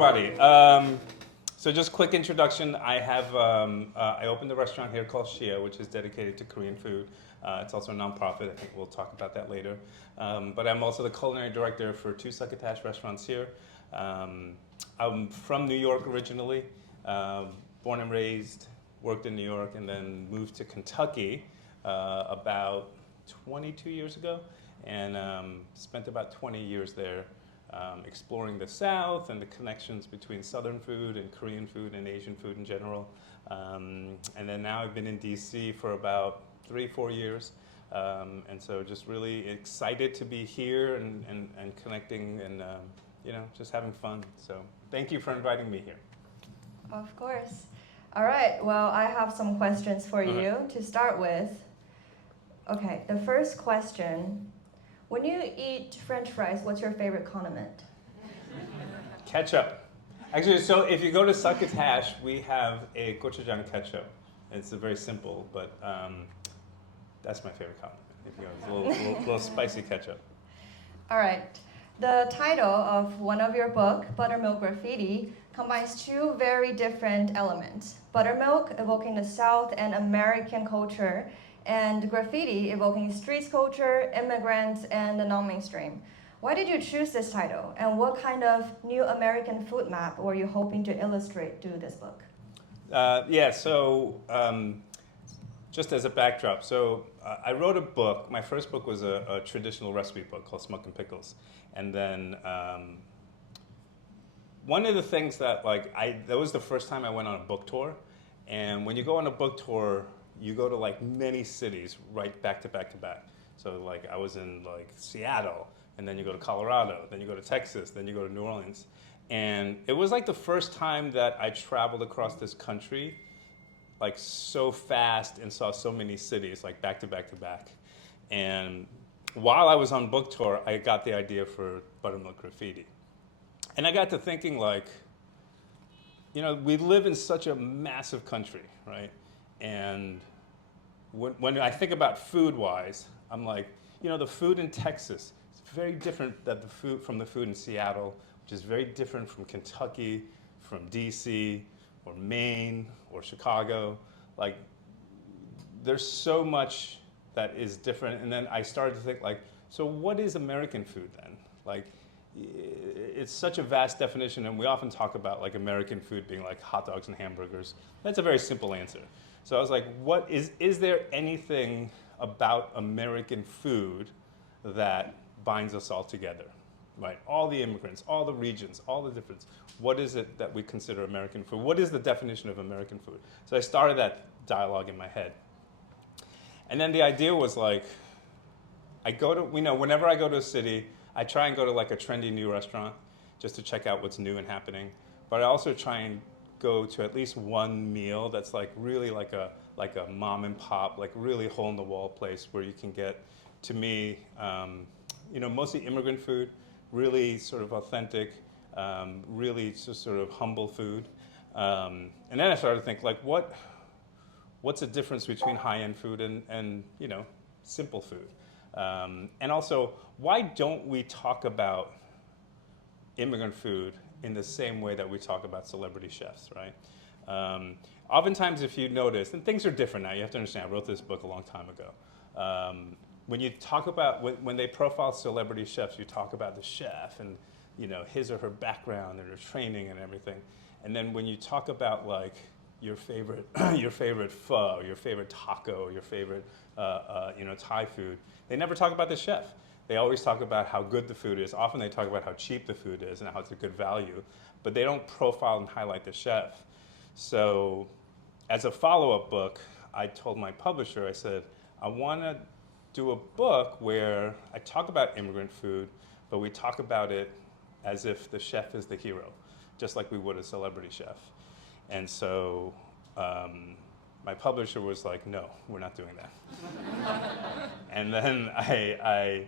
everybody. So just quick introduction. I opened a restaurant here called SHIA, which is dedicated to Korean food. It's also a nonprofit. I think we'll talk about that later. But I'm also the culinary director for 2 succotash restaurants here. I'm from New York originally, born and raised, worked in New York, and then moved to Kentucky about 22 years ago, and spent about 20 years there exploring the South and the connections between Southern food and Korean food and Asian food in general. And then now I've been in DC for about 3-4 years. And so just really excited to be here and connecting and just having fun. So thank you for inviting me here. Of course. All right, well, I have some questions for you to start with. Okay, the first question. When you eat French fries, what's your favorite condiment? Ketchup. Actually, so if you go to Succotash, we have a gochujang ketchup. It's a very simple, but that's my favorite condiment. If you go, it's a little spicy ketchup. All right. The title of one of your book, Buttermilk Graffiti, combines 2 very different elements. Buttermilk, evoking the South and American culture, and graffiti, evoking street culture, immigrants, and the non-mainstream. Why did you choose this title, and what kind of new American food map were you hoping to illustrate through this book? Just as a backdrop, I wrote a book. My first book was a traditional recipe book called Smoke and Pickles. And then one of the things that that was the first time I went on a book tour. And when you go on a book tour, you go to many cities right back to back to back. So I was in Seattle, and then you go to Colorado, then you go to Texas, then you go to New Orleans. And it was the first time that I traveled across this country so fast and saw so many cities back to back to back. And while I was on book tour, I got the idea for Buttermilk Graffiti. And I got to thinking we live in such a massive country, right? And when I think about food-wise, I'm the food in Texas is very different from the food in Seattle, which is very different from Kentucky, from DC, or Maine, or Chicago. There's so much that is different. And then I started to think so what is American food then? It's such a vast definition, and we often talk about American food being hot dogs and hamburgers. That's a very simple answer. So I was what is there anything about American food that binds us all together, right? All the immigrants, all the regions, all the difference. What is it that we consider American food? What is the definition of American food? So I started that dialogue in my head. And then the idea was whenever I go to a city, I try and go to a trendy new restaurant just to check out what's new and happening. But I also try and go to at least one meal that's really like a mom and pop, really hole in the wall place where you can get, to me, mostly immigrant food, really sort of authentic, really just sort of humble food. And then I started to think what's the difference between high-end food and simple food? And also, why don't we talk about immigrant food in the same way that we talk about celebrity chefs, right? Oftentimes, if you notice, and things are different now, you have to understand, I wrote this book a long time ago. When you talk about, when they profile celebrity chefs, you talk about the chef and his or her background and her training and everything. And then when you talk about your favorite pho, your favorite taco, your favorite Thai food, they never talk about the chef. They always talk about how good the food is. Often they talk about how cheap the food is and how it's a good value, but they don't profile and highlight the chef. So as a follow-up book, I told my publisher, I said, I want to do a book where I talk about immigrant food, but we talk about it as if the chef is the hero, just like we would a celebrity chef. And so my publisher was no, we're not doing that. And then I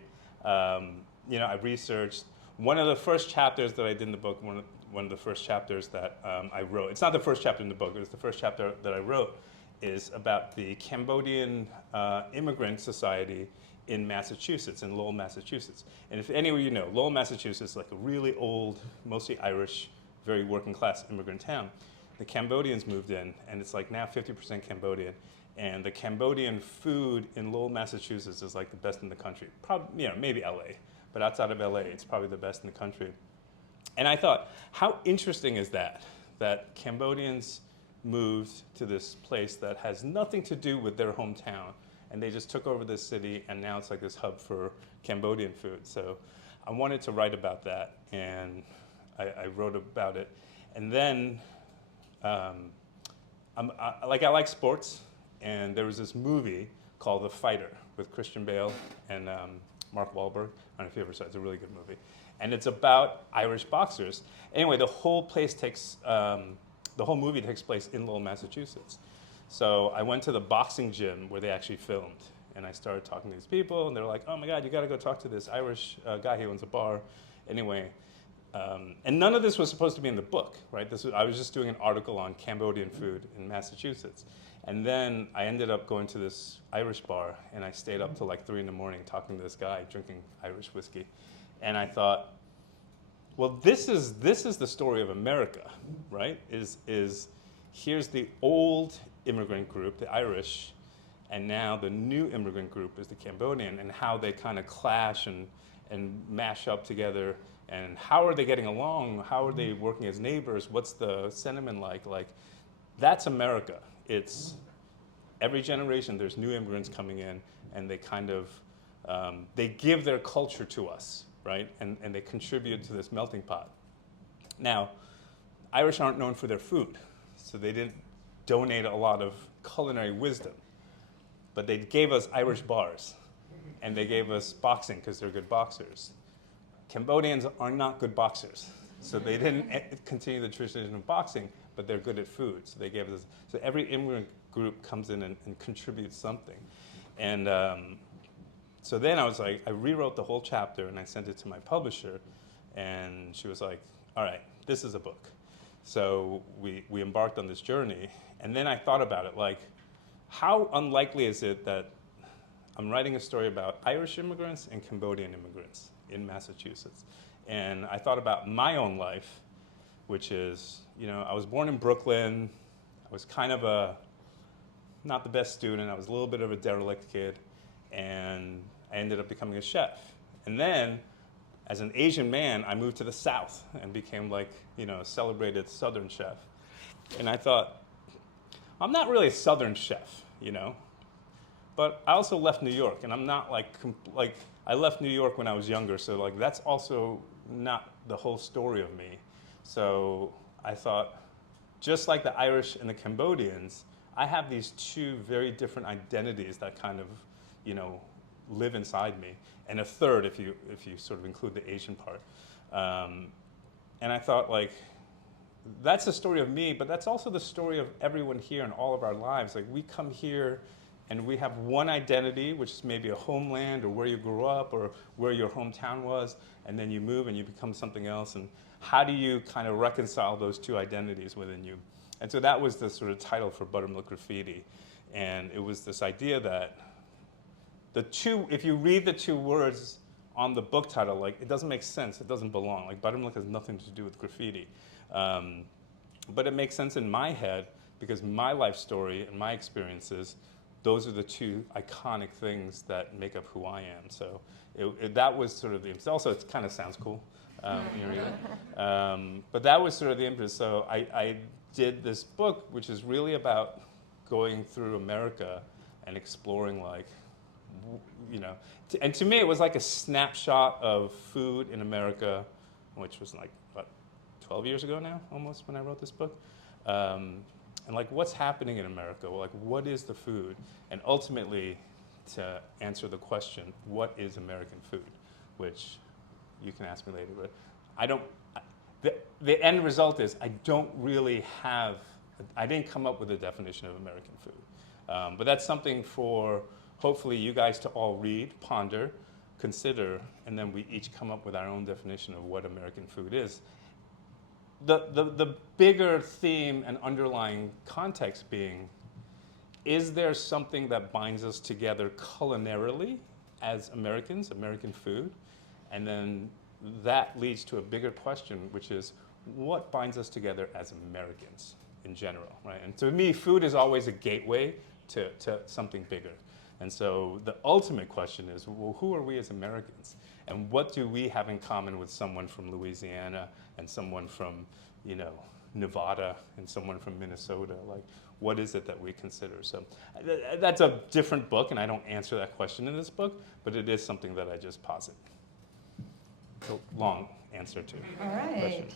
researched. One of the first chapters that I did in the book, one of the first chapters that I wrote, it's not the first chapter in the book, it was the first chapter that I wrote, is about the Cambodian Immigrant Society in Massachusetts, in Lowell, Massachusetts. And if any of you know, Lowell, Massachusetts is a really old, mostly Irish very working class immigrant town. The Cambodians moved in, and it's like now 50% Cambodian. And the Cambodian food in Lowell, Massachusetts is like the best in the country. Probably, maybe LA, but outside of LA, it's probably the best in the country. And I thought, how interesting is that Cambodians moved to this place that has nothing to do with their hometown, and they just took over this city, and now it's like this hub for Cambodian food. So I wanted to write about that, and I wrote about it. And then, I like sports, and there was this movie called The Fighter with Christian Bale and Mark Wahlberg. I don't know if you ever saw it. It's a really good movie. And it's about Irish boxers. Anyway, the whole movie takes place in Lowell, Massachusetts. So I went to the boxing gym where they actually filmed, and I started talking to these people, and they're like, "Oh my God, you got to go talk to this Irish guy. He owns a bar." Anyway, and none of this was supposed to be in the book, right? I was just doing an article on Cambodian food in Massachusetts. And then I ended up going to this Irish bar, and I stayed up till like 3 a.m. talking to this guy, drinking Irish whiskey. And I thought, well, this is the story of America, right? Here's the old immigrant group, the Irish, and now the new immigrant group is the Cambodian, and how they kind of clash and mash up together, and how are they getting along? How are they working as neighbors? What's the sentiment like? Like, that's America. It's every generation there's new immigrants coming in, and they kind of, they give their culture to us, right? And they contribute to this melting pot. Now, Irish aren't known for their food, so they didn't donate a lot of culinary wisdom, but they gave us Irish bars, and they gave us boxing because they're good boxers. Cambodians are not good boxers, so they didn't continue the tradition of boxing, but they're good at food, so they gave us, so every immigrant group comes in and contributes something. And so then I was like, I rewrote the whole chapter, and I sent it to my publisher, and she was like, all right, this is a book. So we embarked on this journey, and then I thought about it, like, how unlikely is it that I'm writing a story about Irish immigrants and Cambodian immigrants in Massachusetts? And I thought about my own life, which is, I was born in Brooklyn. I was kind of not the best student. I was a little bit of a derelict kid, and I ended up becoming a chef. And then, as an Asian man, I moved to the South and became like, a celebrated Southern chef. And I thought, I'm not really a Southern chef, but I also left New York, and I'm not like I left New York when I was younger, so like that's also not the whole story of me. So I thought, just like the Irish and the Cambodians, I have these two very different identities that kind of, live inside me, and a third if you sort of include the Asian part. And I thought, like, that's the story of me, but that's also the story of everyone here in all of our lives. Like, we come here and we have one identity, which is maybe a homeland or where you grew up or where your hometown was, and then you move and you become something else. And how do you kind of reconcile those two identities within you? And so that was the sort of title for Buttermilk Graffiti. And it was this idea that if you read the two words on the book title, like, it doesn't make sense, it doesn't belong. Like, buttermilk has nothing to do with graffiti. But it makes sense in my head because my life story and my experiences, those are the two iconic things that make up who I am. So that was sort of the impetus. Also, it kind of sounds cool when you read it. But that was sort of the impetus. So I did this book, which is really about going through America and exploring, like, and to me it was like a snapshot of food in America, which was like, 12 years ago now, almost, when I wrote this book. And like, what's happening in America? Well, like, what is the food? And ultimately, to answer the question, what is American food? Which you can ask me later, but I don't, the end result is I didn't come up with a definition of American food. But that's something for, hopefully, you guys to all read, ponder, consider, and then we each come up with our own definition of what American food is. The bigger theme and underlying context being, is there something that binds us together culinarily as Americans, American food? And then that leads to a bigger question, which is, what binds us together as Americans in general, right? And to me, food is always a gateway to something bigger. And so the ultimate question is, well, who are we as Americans? And what do we have in common with someone from Louisiana and someone from, Nevada and someone from Minnesota? Like, what is it that we consider? So that's a different book, and I don't answer that question in this book, but it is something that I just posit. It's a long answer to All right. question.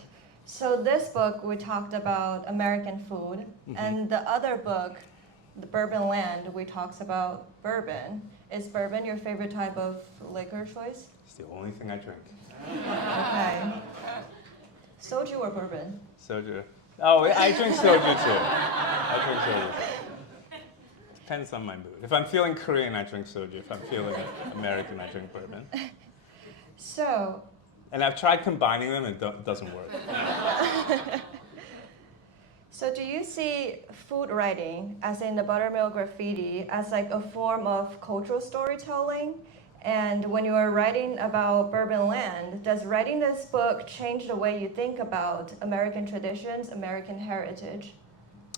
So this book, we talked about American food, and the other book, The Bourbon Land, we talks about bourbon. Is bourbon your favorite type of liquor choice? It's the only thing I drink. Okay. Soju or bourbon? Soju. Oh, I drink soju too. I drink soju. Depends on my mood. If I'm feeling Korean, I drink soju. If I'm feeling American, I drink bourbon. So. And I've tried combining them, and it doesn't work. So do you see food writing, as in the Buttermilk Graffiti, as like a form of cultural storytelling? And when you are writing about Bourbon Land, does writing this book change the way you think about American traditions, American heritage?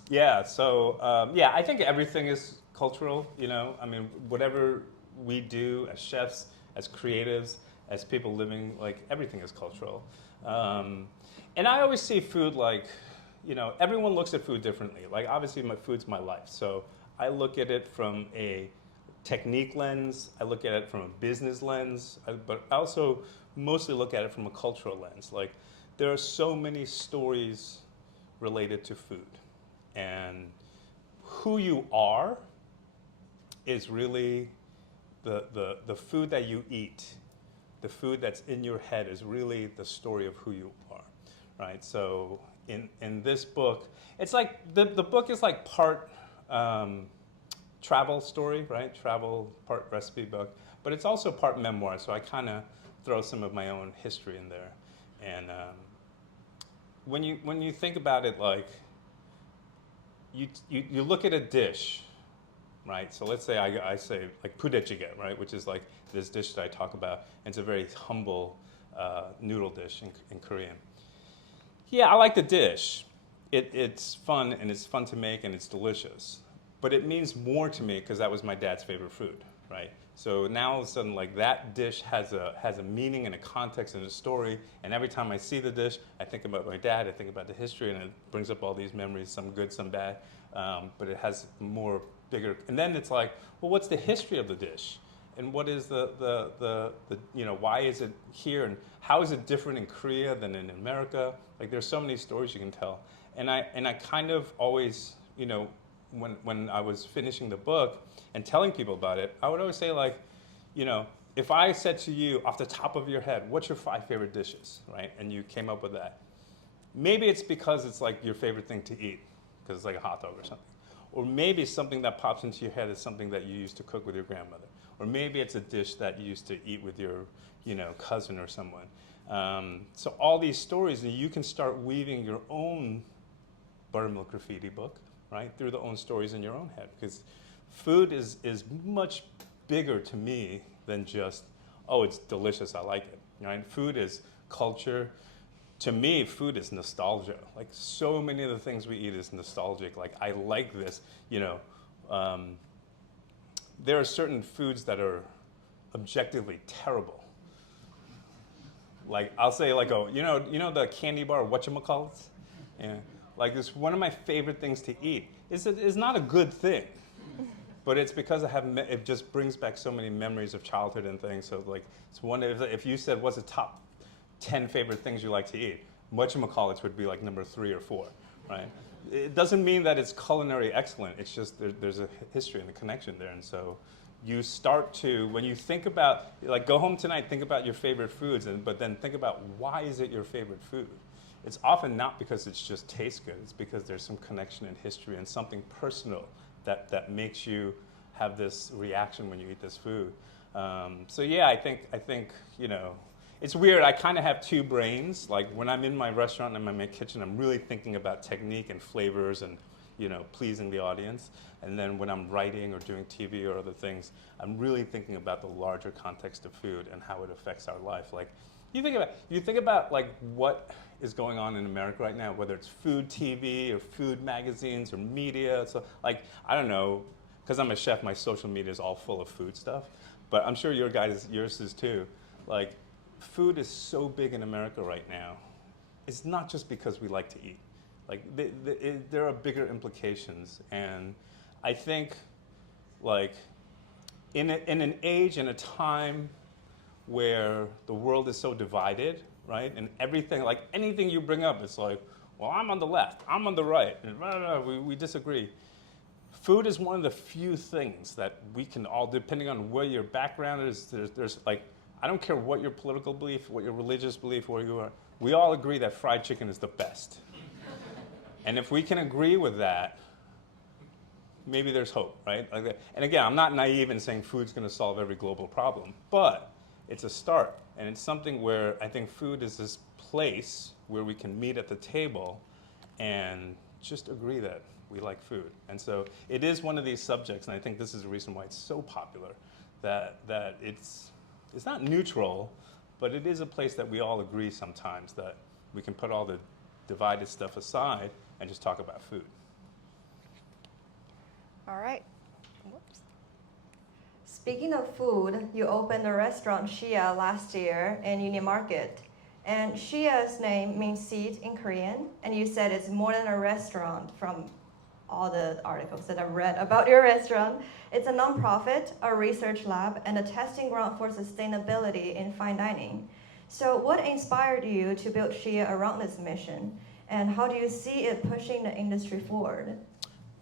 Yeah, so I think everything is cultural, I mean, whatever we do as chefs, as creatives, as people living, like, everything is cultural. And I always see food like, everyone looks at food differently. Like, obviously, food's my life. So I look at it from a technique lens. I look at it from a business lens. But I also mostly look at it from a cultural lens. Like, there are so many stories related to food. And who you are is really the food that you eat. The food that's in your head is really the story of who you are, right? So in this book, it's like the book is like part travel story, right? Travel, part recipe book, but it's also part memoir. So I kind of throw some of my own history in there. And when you think about it, like you look at a dish, right? So let's say I say like pudejjigae, right? Which is like this dish that I talk about. And it's a very humble noodle dish in Korean. Yeah, I like the dish. It's fun, and it's fun to make, and it's delicious. But it means more to me because that was my dad's favorite food, right? So now all of a sudden, like, that dish has a meaning and a context and a story. And every time I see the dish, I think about my dad. I think about the history, and it brings up all these memories, some good, some bad. But it has more bigger. And then it's like, well, what's the history of the dish? And what is the why is it here? And how is it different in Korea than in America? Like, there's so many stories you can tell. And I kind of always, when I was finishing the book and telling people about it, I would always say, like, if I said to you off the top of your head, what's your 5 favorite dishes, right? And you came up with that. Maybe it's because it's like your favorite thing to eat, because it's like a hot dog or something. Or maybe something that pops into your head is something that you used to cook with your grandmother. Or maybe it's a dish that you used to eat with your, cousin or someone. So all these stories, and you can start weaving your own Buttermilk Graffiti book, right, through the own stories in your own head. Because food is much bigger to me than just, oh, it's delicious, I like it. Right? Food is culture. To me, food is nostalgia. Like, so many of the things we eat is nostalgic. Like, I like this, there are certain foods that are objectively terrible. Like, I'll say, like, the candy bar, whatchamacallits? Yeah. Like, it's one of my favorite things to eat. It's not a good thing, but it's because it just brings back so many memories of childhood and things. So, like, it's if you said, what's the top 10 favorite things you like to eat, whatchamacallits would be like number 3 or 4, right? It doesn't mean that it's culinary excellent. It's just there's a history and a connection there. And so you start to, when you think about, like, go home tonight, think about your favorite foods, but then think about, why is it your favorite food? It's often not because it just tastes good. It's because there's some connection in history and something personal that makes you have this reaction when you eat this food. So yeah, I think it's weird. I kind of have 2 brains. Like, when I'm in my restaurant and I'm in my kitchen, I'm really thinking about technique and flavors and, pleasing the audience. And then when I'm writing or doing TV or other things, I'm really thinking about the larger context of food and how it affects our life. Like, you think about like what is going on in America right now, whether it's food TV or food magazines or media. So like, I don't know, because I'm a chef, my social media is all full of food stuff, but I'm sure yours is too. Like, food is so big in America right now. It's not just because we like to eat. Like, there are bigger implications, and I think, like, in an age and a time where the world is so divided, right? And everything, like anything you bring up, it's like, well, I'm on the left, I'm on the right, and we disagree. Food is one of the few things that we can all, depending on where your background is, there's like, I don't care what your political belief, what your religious belief, where you are, we all agree that fried chicken is the best. And if we can agree with that, maybe there's hope, right? Like that. And again, I'm not naive in saying food's gonna solve every global problem, but it's a start. And it's something where I think food is this place where we can meet at the table and just agree that we like food. And so it is one of these subjects, and I think this is the reason why it's so popular, that it's not neutral, but it is a place that we all agree sometimes that we can put all the divided stuff aside and just talk about food. All right. Whoops. Speaking of food, you opened a restaurant, SHIA, last year in Union Market. And SHIA's name means seed in Korean, and you said it's more than a restaurant from all the articles that I've read about your restaurant. It's a nonprofit, a research lab, and a testing ground for sustainability in fine dining. So what inspired you to build SHIA around this mission? And how do you see it pushing the industry forward?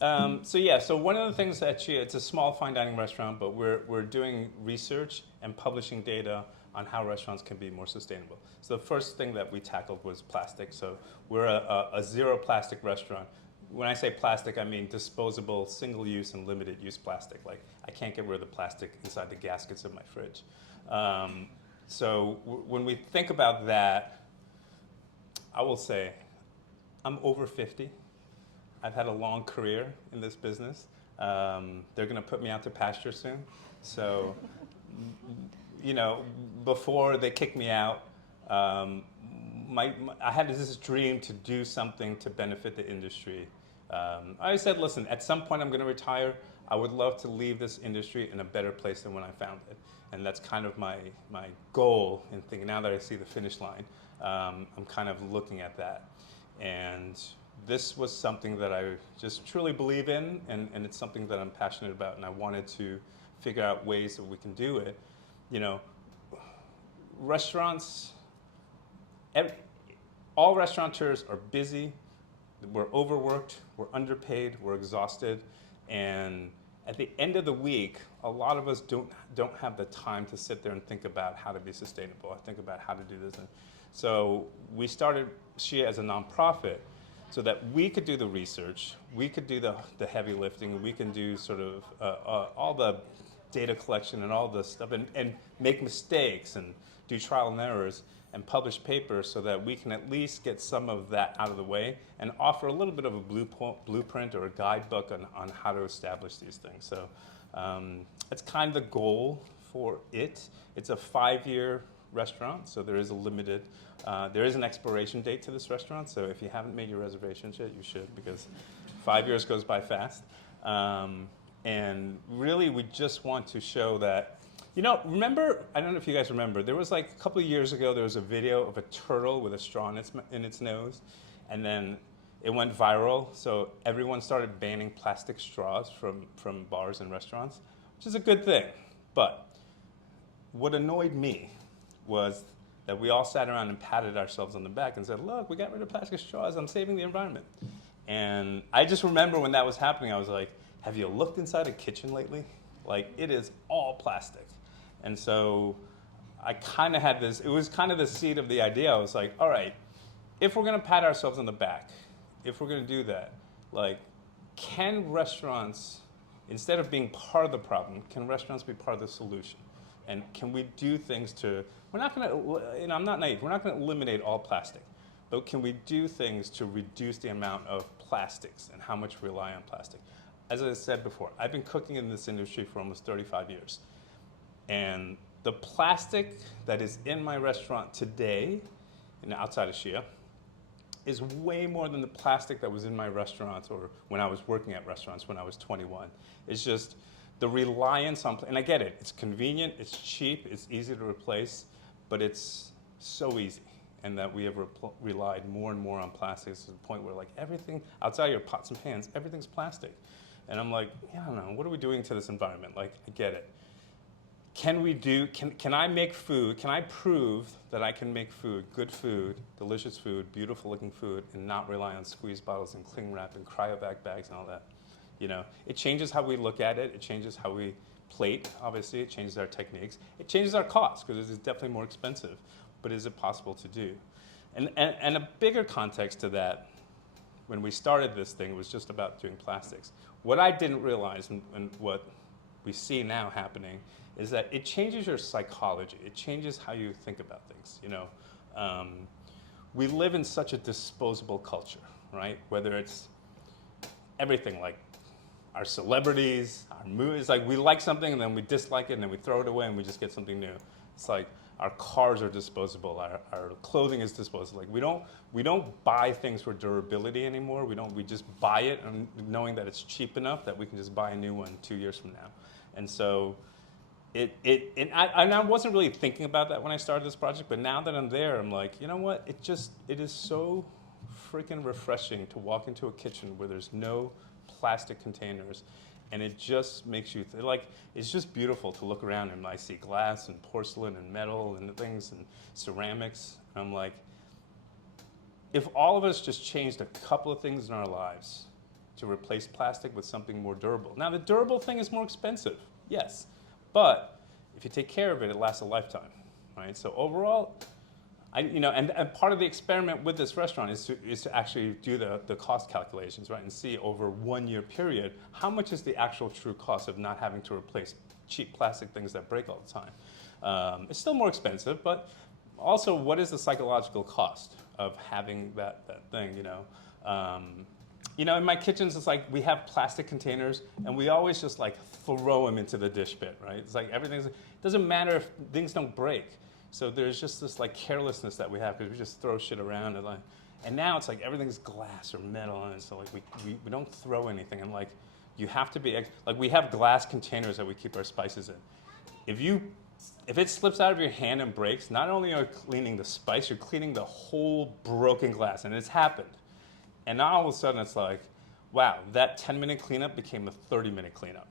So one of the things at SHIA, it's a small fine dining restaurant, but we're doing research and publishing data on how restaurants can be more sustainable. So the first thing that we tackled was plastic. So we're a zero plastic restaurant. When I say plastic, I mean disposable, single-use, and limited-use plastic. Like, I can't get rid of the plastic inside the gaskets of my fridge. So when we think about that, I will say, I'm over 50. I've had a long career in this business. They're gonna put me out to pasture soon. So, before they kick me out, I had this dream to do something to benefit the industry. I said, listen, at some point I'm gonna retire. I would love to leave this industry in a better place than when I found it. And that's kind of my goal in thinking, now that I see the finish line, I'm kind of looking at that. And this was something that I just truly believe in, and it's something that I'm passionate about, and I wanted to figure out ways that we can do it. Restaurants, all restaurateurs are busy, we're overworked, we're underpaid, we're exhausted, and at the end of the week, a lot of us don't have the time to sit there and think about how to be sustainable, think about how to do this. So we started SHIA as a nonprofit so that we could do the research, we could do the heavy lifting, we can do sort of all the data collection and all this stuff, and make mistakes and do trial and errors and publish papers so that we can at least get some of that out of the way and offer a little bit of a blueprint or a guidebook on how to establish these things. So that's kind of the goal for it. It's a 5-year restaurant, so there is a limited, there is an expiration date to this restaurant, so if you haven't made your reservations yet, you should, because 5 years goes by fast. And really, we just want to show that, remember, I don't know if you guys remember, there was like a couple of years ago, there was a video of a turtle with a straw in its nose, and then it went viral, so everyone started banning plastic straws from bars and restaurants, which is a good thing. But what annoyed me was that we all sat around and patted ourselves on the back and said, look, we got rid of plastic straws, I'm saving the environment. And I just remember when that was happening, I was like, have you looked inside a kitchen lately? Like, it is all plastic. And so I kind of had this, it was kind of the seed of the idea. I was like, all right, if we're gonna pat ourselves on the back, if we're gonna do that, like, can restaurants, instead of being part of the problem, can restaurants be part of the solution? And can we do things to, we're not gonna, I'm not naive, we're not gonna eliminate all plastic, but can we do things to reduce the amount of plastics and how much we rely on plastic? As I said before, I've been cooking in this industry for almost 35 years. And the plastic that is in my restaurant today, and outside of SHIA, is way more than the plastic that was in my restaurants or when I was working at restaurants when I was 21. It's just the reliance on, and I get it, it's convenient, it's cheap, it's easy to replace, but it's so easy. And that we have relied more and more on plastics to the point where like everything outside your pots and pans, everything's plastic. And I'm like, yeah, I don't know, what are we doing to this environment? Like, I get it. Can I make food, can I prove that I can make food, good food, delicious food, beautiful looking food, and not rely on squeeze bottles and cling wrap and cryovac bags and all that? You know, it changes how we look at it, it changes how we plate, obviously, it changes our techniques, it changes our costs, because it's definitely more expensive, but is it possible to do? And a bigger context to that, when we started this thing, was just about doing plastics. What I didn't realize, and what we see now happening, is that it changes your psychology. It changes how you think about things. You know, we live in such a disposable culture, right? Whether it's everything, like our celebrities, our movies. Like we like something and then we dislike it and then we throw it away and we just get something new. It's like our cars are disposable. Our clothing is disposable. Like we don't buy things for durability anymore. We just buy it and knowing that it's cheap enough that we can just buy a new one 2 years from now. And so I wasn't really thinking about that when I started this project, but now that I'm there, I'm like, you know what? It is so freaking refreshing to walk into a kitchen where there's no plastic containers, and it just makes you it's just beautiful to look around and I see glass and porcelain and metal and things and ceramics. And I'm like, if all of us just changed a couple of things in our lives to replace plastic with something more durable. Now the durable thing is more expensive, yes. But if you take care of it, it lasts a lifetime, right? So overall, and part of the experiment with this restaurant is to actually do the cost calculations, right? And see over 1 year period, how much is the actual true cost of not having to replace cheap plastic things that break all the time. It's still more expensive, but also what is the psychological cost of having that thing, you know? In my kitchens, it's like we have plastic containers and we always just like throw them into the dish pit, right? It's like it doesn't matter if things don't break. So there's just this like carelessness that we have because we just throw shit around and now it's like everything's glass or metal and so like we don't throw anything and like you have to be like we have glass containers that we keep our spices in. If it slips out of your hand and breaks, not only are you cleaning the spice, you're cleaning the whole broken glass, and it's happened. And now all of a sudden it's like, wow, that 10-minute cleanup became a 30-minute cleanup.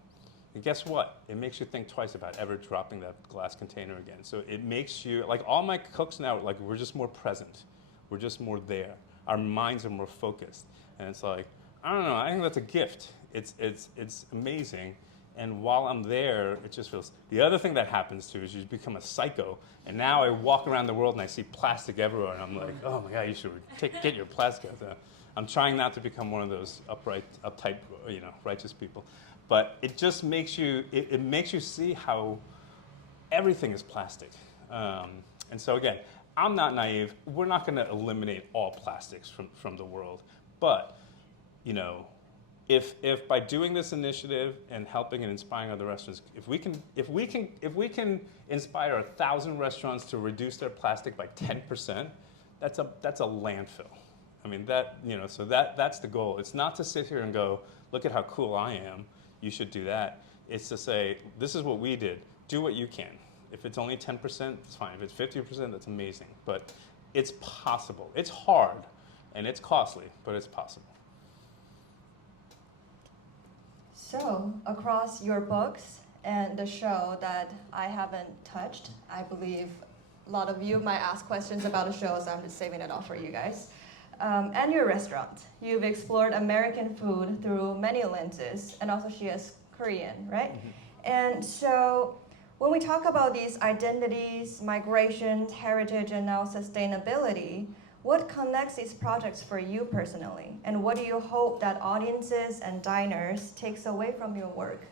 And guess what? It makes you think twice about ever dropping that glass container again. So it makes you, like all my cooks now, like we're just more present. We're just more there. Our minds are more focused. And it's like, I don't know, I think that's a gift. It's amazing. And while I'm there, it just feels, the other thing that happens too is you become a psycho. And now I walk around the world and I see plastic everywhere and I'm like, oh my God, you should get your plastic out there. I'm trying not to become one of those uptight, righteous people. But it just makes you, it makes you see how everything is plastic. And so again, I'm not naive. We're not going to eliminate all plastics from the world. But, if by doing this initiative and helping and inspiring other restaurants, if we can inspire 1,000 restaurants to reduce their plastic by 10%, that's a landfill. I mean so that's the goal. It's not to sit here and go, look at how cool I am. You should do that. It's to say, this is what we did. Do what you can. If it's only 10%, it's fine. If it's 50%, that's amazing. But it's possible. It's hard and it's costly, but it's possible. So, across your books and the show that I haven't touched, I believe a lot of you might ask questions about the show, so I'm just saving it all for you guys. And your restaurant. You've explored American food through many lenses, and also she is Korean, right? Mm-hmm. And so when we talk about these identities, migrations, heritage, and now sustainability, what connects these projects for you personally? And what do you hope that audiences and diners takes away from your work?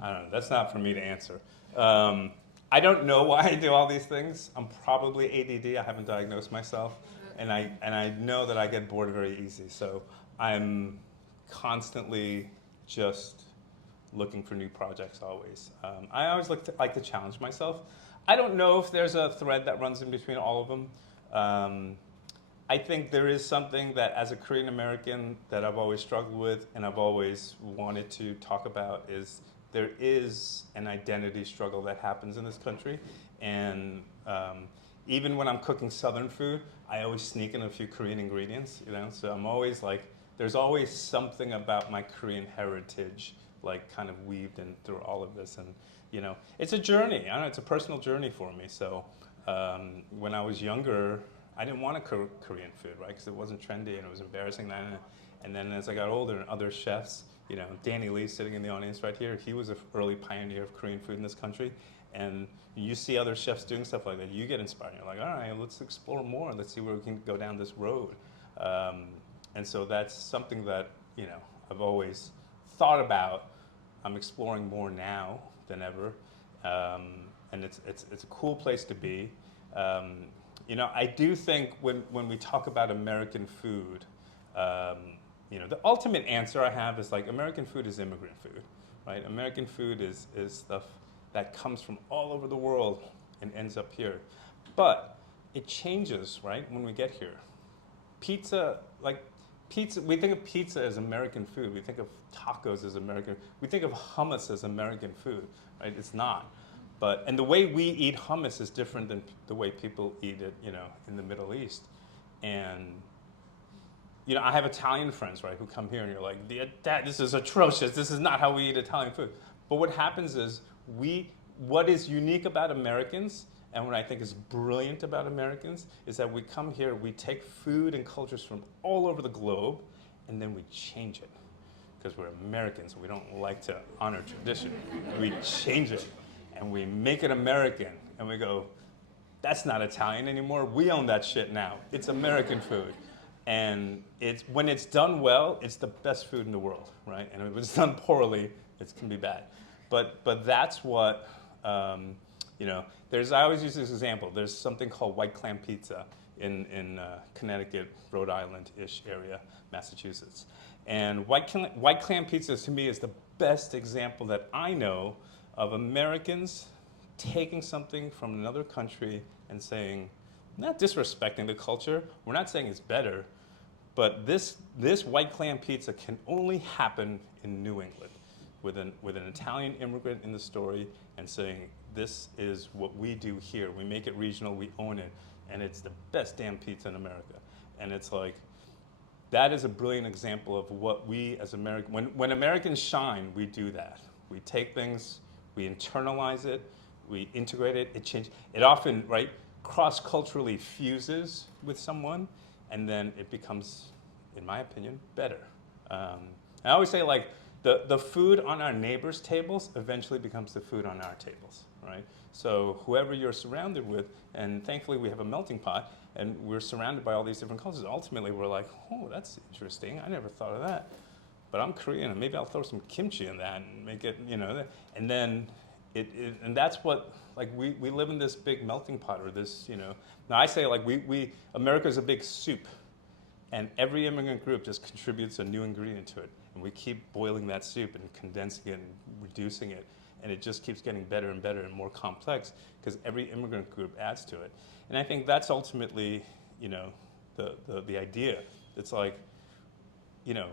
I don't know. That's not for me to answer. I don't know why I do all these things. I'm probably ADD. I haven't diagnosed myself. And I know that I get bored very easy, so I'm constantly just looking for new projects always. I always like to challenge myself. I don't know if there's a thread that runs in between all of them. I think there is something that, as a Korean American, that I've always struggled with and I've always wanted to talk about is there is an identity struggle that happens in this country. And even when I'm cooking Southern food, I always sneak in a few Korean ingredients, you know? So I'm always like, there's always something about my Korean heritage, like kind of weaved in through all of this. And, you know, it's a journey. I don't know, it's a personal journey for me. So when I was younger, I didn't want to cook Korean food, right? Because it wasn't trendy and it was embarrassing. And then as I got older and other chefs, you know, Danny Lee sitting in the audience right here, he was an early pioneer of Korean food in this country. And you see other chefs doing stuff like that, you get inspired. You're like, all right, let's explore more. Let's see where we can go down this road. And so that's something that, you know, I've always thought about. I'm exploring more now than ever. And it's a cool place to be. You know, I do think when we talk about American food, you know, the ultimate answer I have is like American food is immigrant food, right? American food is stuff that comes from all over the world and ends up here. But it changes, right, when we get here. Pizza, we think of pizza as American food. We think of tacos as American. We think of hummus as American food, right? It's not. And the way we eat hummus is different than the way people eat it, you know, in the Middle East. And, you know, I have Italian friends, right, who come here and you're like, Dad, this is atrocious. This is not how we eat Italian food. But what happens is what is unique about Americans and what I think is brilliant about Americans is that we come here, we take food and cultures from all over the globe, and then we change it. Because we're Americans, we don't like to honor tradition. We change it. And we make it American, and we go, that's not Italian anymore. We own that shit now. It's American food. And when it's done well, it's the best food in the world, right? And if it's done poorly, it can be bad. But that's what, you know, I always use this example. There's something called white clam pizza in Connecticut, Rhode Island-ish area, Massachusetts. And white clam pizza, to me, is the best example that I know of Americans taking something from another country and saying, not disrespecting the culture, we're not saying it's better, but this white clam pizza can only happen in New England with an Italian immigrant in the story and saying, this is what we do here. We make it regional, we own it, and it's the best damn pizza in America. And it's like, that is a brilliant example of what we as Americans, when Americans shine, we do that. We take things, we internalize it, we integrate it, it changes. It often, right, cross-culturally fuses with someone, and then it becomes, in my opinion, better. I always say, like, the food on our neighbors' tables eventually becomes the food on our tables, right? So whoever you're surrounded with, and thankfully we have a melting pot, and we're surrounded by all these different cultures, ultimately we're like, oh, that's interesting, I never thought of that. But I'm Korean, and maybe I'll throw some kimchi in that and make it, you know, and then and that's what, like, we live in this big melting pot, or this, you know. Now I say, like, America's a big soup, and every immigrant group just contributes a new ingredient to it, and we keep boiling that soup and condensing it and reducing it, and it just keeps getting better and better and more complex because every immigrant group adds to it. And I think that's ultimately, you know, the idea. It's like, you know,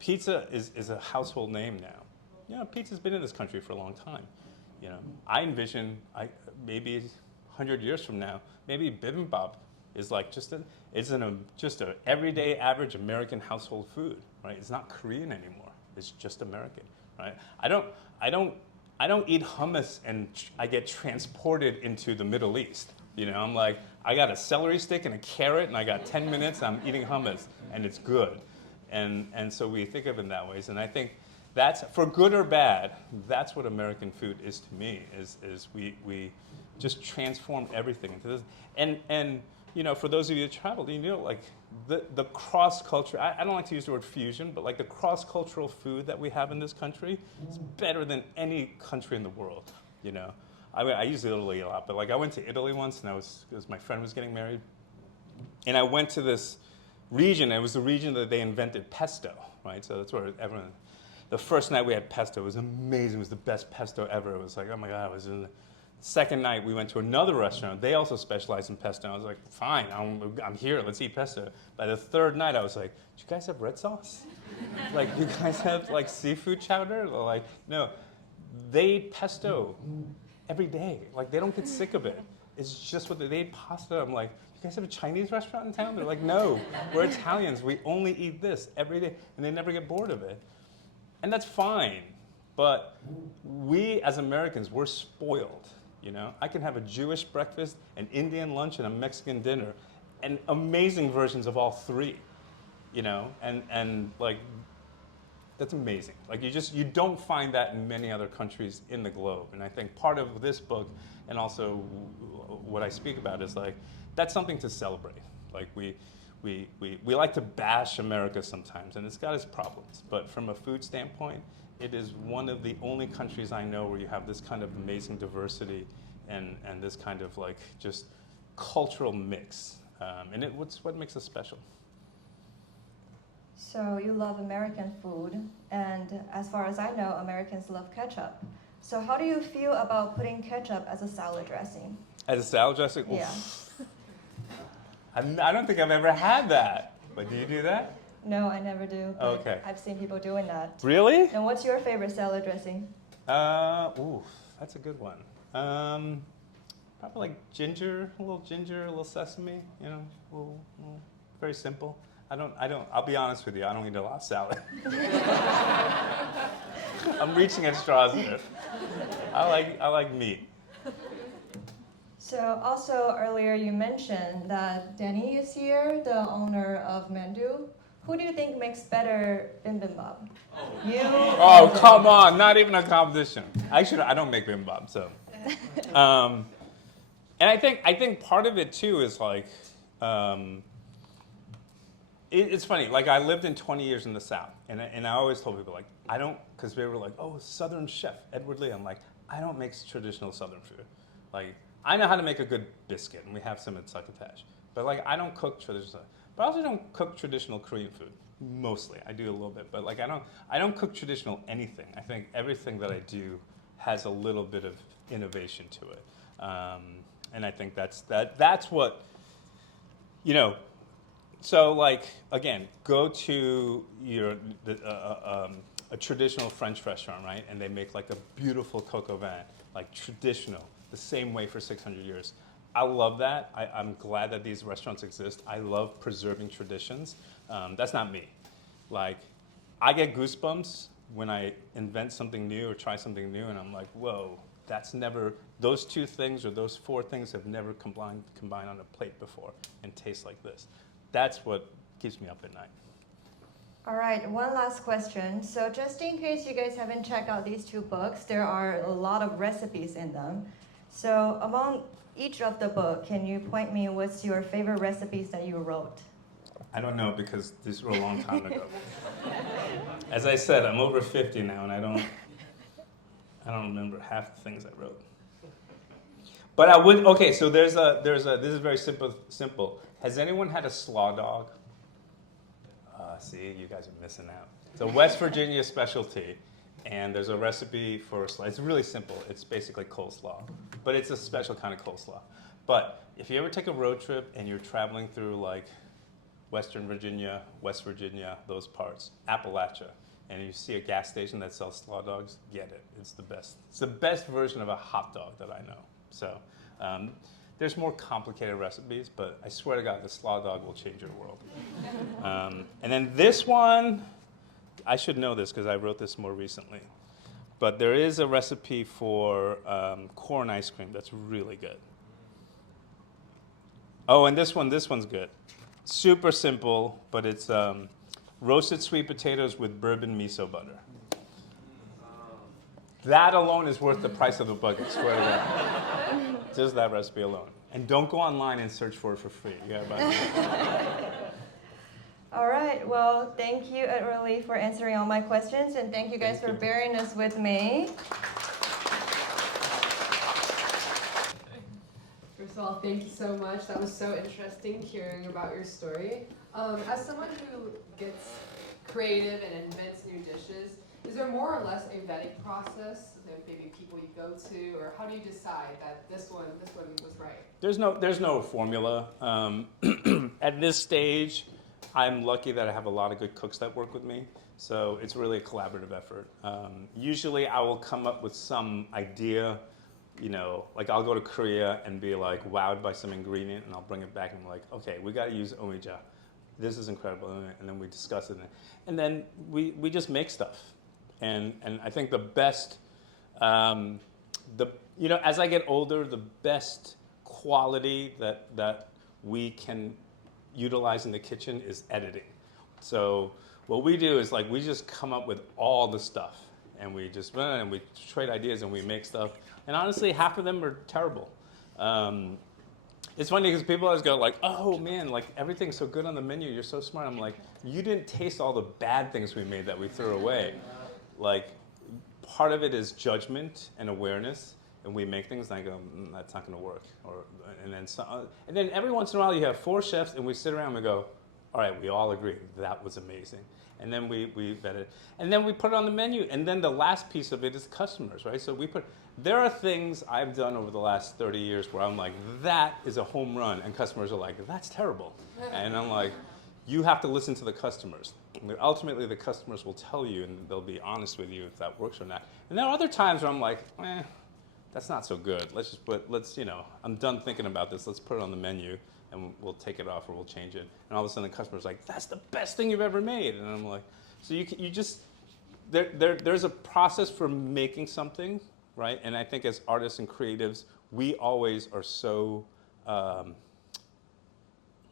pizza is a household name now. You know, pizza's been in this country for a long time. You know, I envision maybe 100 years from now, maybe Bimbab is like just an everyday average American household food, right? It's not Korean anymore. It's just American, right? I don't eat hummus and I get transported into the Middle East. You know, I'm like, I got a celery stick and a carrot, and I got 10 minutes. I'm eating hummus, and it's good. And so we think of it in that ways, and I think that's, for good or bad, that's what American food is to me, is we just transformed everything into this. And you know, for those of you that traveled, you know, like the cross-culture, I don't like to use the word fusion, but like the cross-cultural food that we have in this country is better than any country in the world, you know. I use Italy a lot, but like I went to Italy once, and because my friend was getting married, and I went to this region. It was the region that they invented pesto, right? So that's where everyone, The first night we had pesto. It was amazing. It was the best pesto ever. It was like, oh my God, I was in the second night we went to another restaurant. They also specialize in pesto. I was like, fine, I'm here. Let's eat pesto. By the third night, I was like, do you guys have red sauce? Like, you guys have like seafood chowder? They're like, no. They eat pesto every day. Like, they don't get sick of it. It's just what they eat pasta. I'm like, you guys have a Chinese restaurant in town? They're like, no, we're Italians. We only eat this every day. And they never get bored of it. And that's fine. But we, as Americans, we're spoiled. You know, I can have a Jewish breakfast, an Indian lunch, and a Mexican dinner, and amazing versions of all three, you know, and like, that's amazing. Like, you don't find that in many other countries in the globe. And I think part of this book, and also what I speak about, is like, that's something to celebrate. Like, we like to bash America sometimes, and it's got its problems. But from a food standpoint, it is one of the only countries I know where you have this kind of amazing diversity and this kind of like just cultural mix. And what's what makes us special. So you love American food, and as far as I know, Americans love ketchup. So how do you feel about putting ketchup as a salad dressing? As a salad dressing? Yeah. I don't think I've ever had that. But do you do that? No, I never do. Okay. I've seen people doing that. Really? And what's your favorite salad dressing? That's a good one. Probably like ginger, a little sesame, you know, a little, very simple. I'll be honest with you, I don't eat a lot of salad. I'm reaching at straws here. I like meat. So also earlier you mentioned that Danny is here, the owner of Mandu. Who do you think makes better bimbab? You? Oh, come on, not even a competition. Actually, I don't make bimbab, so. And I think part of it too is like, it's funny, like I lived in 20 years in the South, and I always told people like, because they were like, oh, Southern chef, Edward Lee. I'm like, I don't make traditional Southern food. Like, I know how to make a good biscuit, and we have some at Succotash, but like, I don't cook traditional. But I also don't cook traditional Korean food, mostly. I do a little bit, but like I don't cook traditional anything. I think everything that I do has a little bit of innovation to it. And I think that's what, you know, so like, again, go to a traditional French restaurant, right? And they make like a beautiful coq au vin, like traditional, the same way for 600 years. I love that. I'm glad that these restaurants exist. I love preserving traditions. That's not me. Like, I get goosebumps when I invent something new or try something new, and I'm like, whoa, those two things or those four things have never combined on a plate before and taste like this. That's what keeps me up at night. All right, one last question. So just in case you guys haven't checked out these two books, there are a lot of recipes in them. So among each of the book, can you point me what's your favorite recipes that you wrote? I don't know, because these were a long time ago. As I said, I'm over 50 now, and I don't remember half the things I wrote. But I would. Okay, so this is very simple. Has anyone had a slaw dog? See, you guys are missing out. It's a West Virginia specialty, and there's a recipe for slaw. It's really simple. It's basically coleslaw, but it's a special kind of coleslaw. But if you ever take a road trip and you're traveling through like Western Virginia, West Virginia, those parts, Appalachia, and you see a gas station that sells slaw dogs, get it. It's the best. It's the best version of a hot dog that I know. So there's more complicated recipes, but I swear to God, the slaw dog will change your world. And then this one, I should know this because I wrote this more recently. But there is a recipe for corn ice cream that's really good. Oh, and this one's good. Super simple, but it's roasted sweet potatoes with bourbon miso butter. That alone is worth the price of the book, I swear to God. Just that recipe alone. And don't go online and search for it for free. You gotta buy it. All right, well, thank you, Edward Lee, for answering all my questions, and thank you guys for bearing this with me. First of all, thank you so much. That was so interesting hearing about your story. As someone who gets creative and invents new dishes, Is there more or less a vetting process that maybe people you go to, or how do you decide that this one was right? There's no formula. At this stage, I'm lucky that I have a lot of good cooks that work with me. So it's really a collaborative effort. Usually I will come up with some idea, you know, like I'll go to Korea and be like wowed by some ingredient and I'll bring it back and I'm like, okay, we got to use omija. This is incredible. And then we discuss it. And then we just make stuff. And I think the best, you know, as I get older, the best quality that we can utilize in the kitchen is editing. So what we do is like we just come up with all the stuff and we just run and we trade ideas and we make stuff. And honestly, half of them are terrible. It's funny because people always go like, oh man, like everything's so good on the menu, you're so smart. I'm like, you didn't taste all the bad things we made that we threw away. Like part of it is judgment and awareness. And we make things and I go, that's not going to work. And then every once in a while you have 4 chefs and we sit around and we go, all right, we all agree that was amazing. And then we vet it. And then we put it on the menu. And then the last piece of it is customers, right? So there are things I've done over the last 30 years where I'm like, that is a home run. And customers are like, that's terrible. And I'm like, you have to listen to the customers. Ultimately, the customers will tell you and they'll be honest with you if that works or not. And there are other times where I'm like, that's not so good. You know, I'm done thinking about this. Let's put it on the menu and we'll take it off or we'll change it. And all of a sudden the customer's like, that's the best thing you've ever made. And I'm like, so you just, there's a process for making something, right? And I think as artists and creatives, we always are so,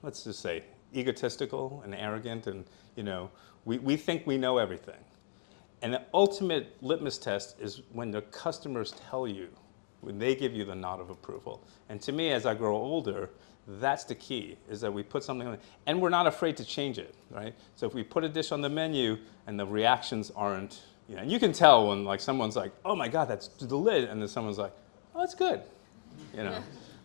let's just say, egotistical and arrogant and, you know, we think we know everything. And the ultimate litmus test is when the customers tell you, when they give you the nod of approval. And to me, as I grow older, that's the key, is that we put something on it, and we're not afraid to change it, right? So if we put a dish on the menu and the reactions aren't, you know, and you can tell when like someone's like, oh my God, that's the lid, and then someone's like, oh, it's good, you know?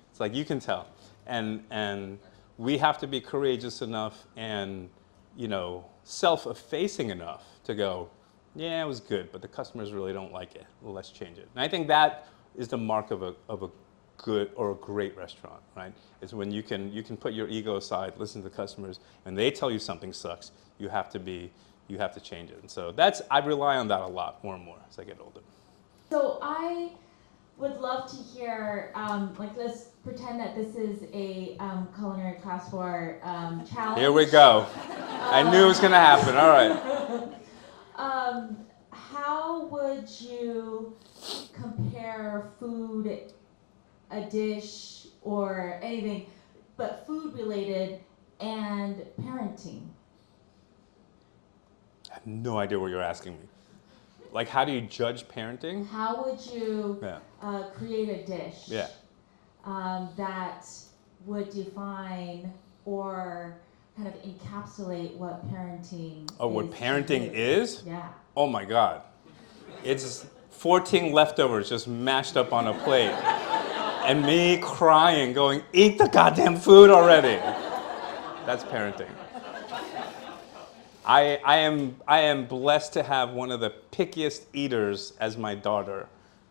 It's like, you can tell. And we have to be courageous enough and, you know, self-effacing enough to go, yeah, it was good, but the customers really don't like it. Well, let's change it. And I think that is the mark of a good or a great restaurant, right? Is when you can put your ego aside, listen to the customers, and they tell you something sucks, you have to change it. And so I rely on that a lot more and more as I get older. So I would love to hear, like let's pretend that this is a Culinary Class War challenge. Here we go. I knew it was gonna happen, all right. How would you compare food, a dish, or anything, but food related, and parenting? I have no idea what you're asking me. Like, how do you judge parenting? How would you create a dish that would define or kind of encapsulate what parenting Oh, what parenting is? Yeah. Oh my God. It's 14 leftovers just mashed up on a plate. And me crying, going, eat the goddamn food already. That's parenting. I am blessed to have one of the pickiest eaters as my daughter,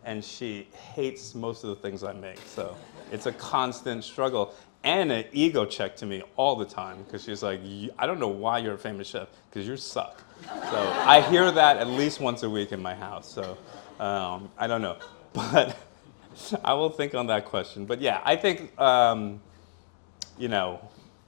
and she hates most of the things I make. So it's a constant struggle and an ego check to me all the time, because she's like, I don't know why you're a famous chef, because you suck. So I hear that at least once a week in my house. So I don't know, but I will think on that question. But yeah, I think, you know,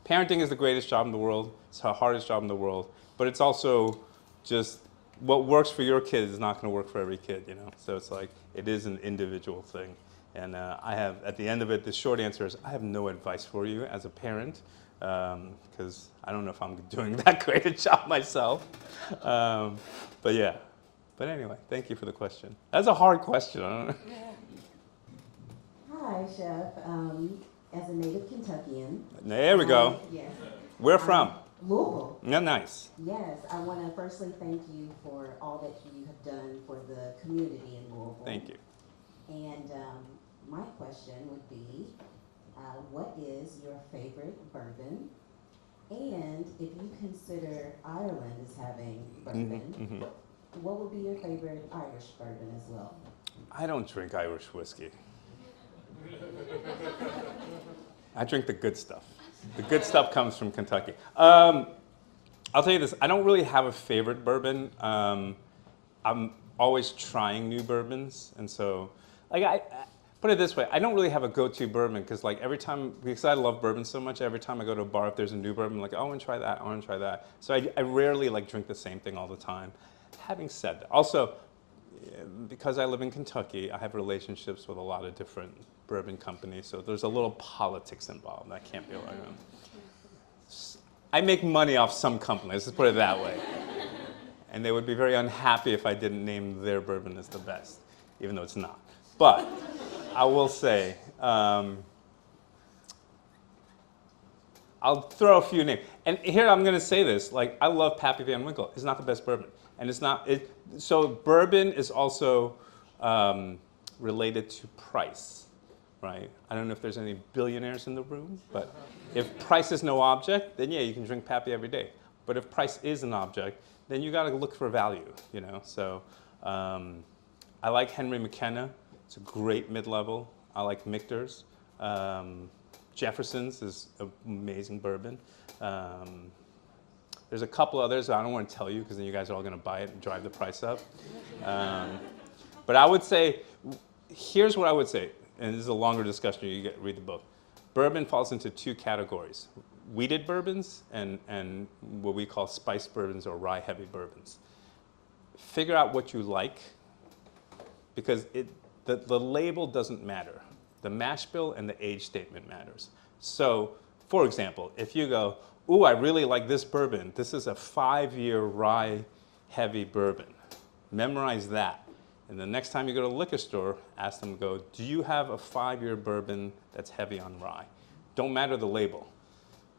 parenting is the greatest job in the world. It's the hardest job in the world. But it's also just what works for your kid is not going to work for every kid, you know? So it's like, it is an individual thing. And I have, at the end of it, the short answer is I have no advice for you as a parent, because I don't know if I'm doing that great a job myself. But yeah. But anyway, thank you for the question. That's a hard question. I don't know. Hi, Chef. As a native Kentuckian. There we go. Yes. Where from? Louisville. Yeah, nice. Yes, I want to firstly thank you for all that you have done for the community in Louisville. Thank you. And my question would be, what is your favorite bourbon? And if you consider Ireland as having bourbon, what would be your favorite Irish bourbon as well? I don't drink Irish whiskey. I drink the good stuff. The good stuff comes from Kentucky. I'll tell you this, I don't really have a favorite bourbon. I'm always trying new bourbons, and so, like, I put it this way, I don't really have a go-to bourbon, because like every time, because I love bourbon so much, every time I go to a bar, if there's a new bourbon, I'm like, oh, I want to try that, I want to try that. So I rarely like drink the same thing all the time. Having said that, also, because I live in Kentucky, I have relationships with a lot of different bourbon companies, so there's a little politics involved. I can't be like, I make money off some companies, let's put it that way. And they would be very unhappy if I didn't name their bourbon as the best, even though it's not. But I will say, I'll throw a few names. And here I'm going to say this, like, I love Pappy Van Winkle. It's not the best bourbon. And it's not, so bourbon is also related to price, right? I don't know if there's any billionaires in the room, but if price is no object, then yeah, you can drink Pappy every day. But if price is an object, then you got to look for value, you know? So I like Henry McKenna. It's a great mid-level. I like Michter's. Jefferson's is an amazing bourbon. There's a couple others I don't want to tell you, because then you guys are all going to buy it and drive the price up. But I would say, here's what I would say, and this is a longer discussion, you read the book. Bourbon falls into two categories: wheated bourbons and what we call spiced bourbons or rye-heavy bourbons. Figure out what you like, because the label doesn't matter. The mash bill and the age statement matters. So, for example, if you go, ooh, I really like this bourbon. This is a 5-year rye-heavy bourbon. Memorize that. And the next time you go to a liquor store, ask them, go, do you have a 5-year bourbon that's heavy on rye? Don't matter the label.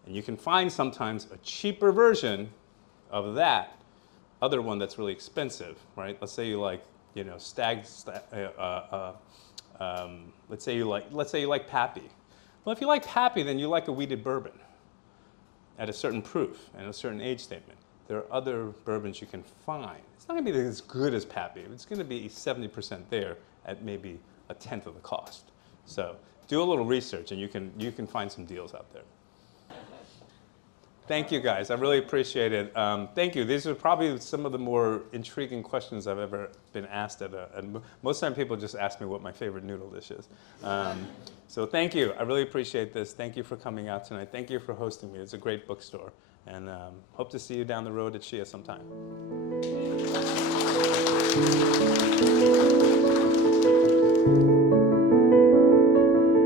And you can find sometimes a cheaper version of that other one that's really expensive, right? Let's say you like, you know, let's say you like Pappy. Well, if you like Pappy, then you like a wheated bourbon at a certain proof and a certain age statement. There are other bourbons you can find. It's not going to be as good as Pappy. It's going to be 70% there at maybe a tenth of the cost. So do a little research, and you can find some deals out there. Thank you, guys. I really appreciate it. Thank you. These are probably some of the more intriguing questions I've ever been asked most of the time people just ask me what my favorite noodle dish is. So thank you. I really appreciate this. Thank you for coming out tonight. Thank you for hosting me. It's a great bookstore. And hope to see you down the road at SHIA sometime.